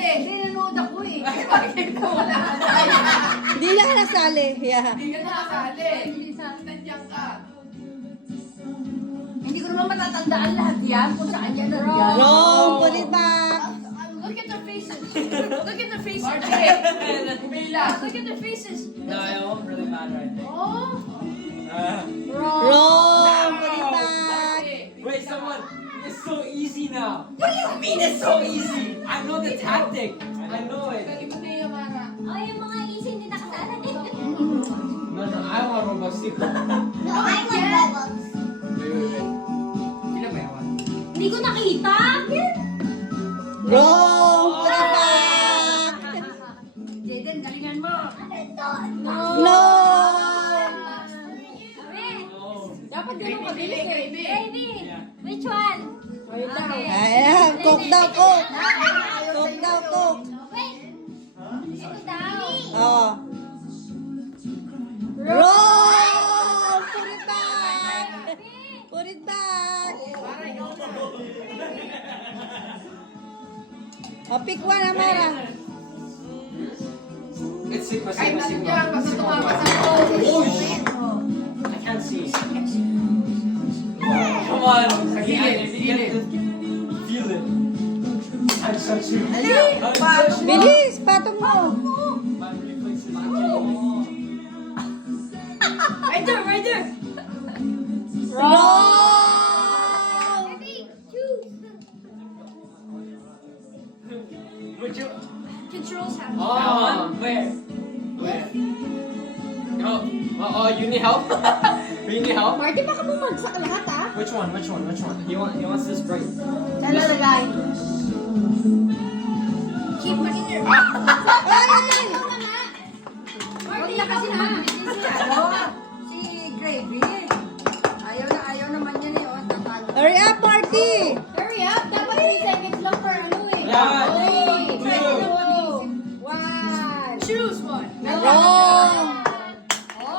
nasali. Hindi nanood ako eh. Bakit ka wala nasali? Hindi na ka nasali. Yeah. Hindi ka nakasali. Nandiyan ka. Hindi ko naman matatandaan lahat yan kung saan yan nandiyan. Wrong. Put it back. Look at their faces. Look at their faces. Marche. Pumila. Look at their faces. No, it won't really matter, I think. Oh. Wrong. Put it back. Wait, someone. It's so easy now. What do you mean it's so easy? I know the tactic. I know it. Galing mo na yung Mara. Oh, yung mga easy hindi nakasali. No, I want Robux too. No, I want Robux. Wait. Sila ba yawan? Hindi ko nakita. Wrong. Put it back. Jaden, galingan mo. No. Dapat din mo mabilis eh. Baby, which one? Ayan. Coke daw, Coke. Coke daw, Coke. Wait. Ito daw. Oh. Wrong. Put it back. Put it back. Mara, ikaw na. Oh, pick one, Amara. It's Sigma, Kahit Sigma, natin Sigma. dyan, basta tumama sa phone. I can't see. Come on. Sige, sige. Feel it. I'm such a... Bilis, patong mo. My reflexes. Right there, right there. Wrong. Baby, choose. Would you... Controls have. Oh, where? Oh, you need help? You need help? Marty, baka bumagsak lahat ah. Which one? He wants this bright. Saan lalagay? Keep putting your... Ay, ay, ay.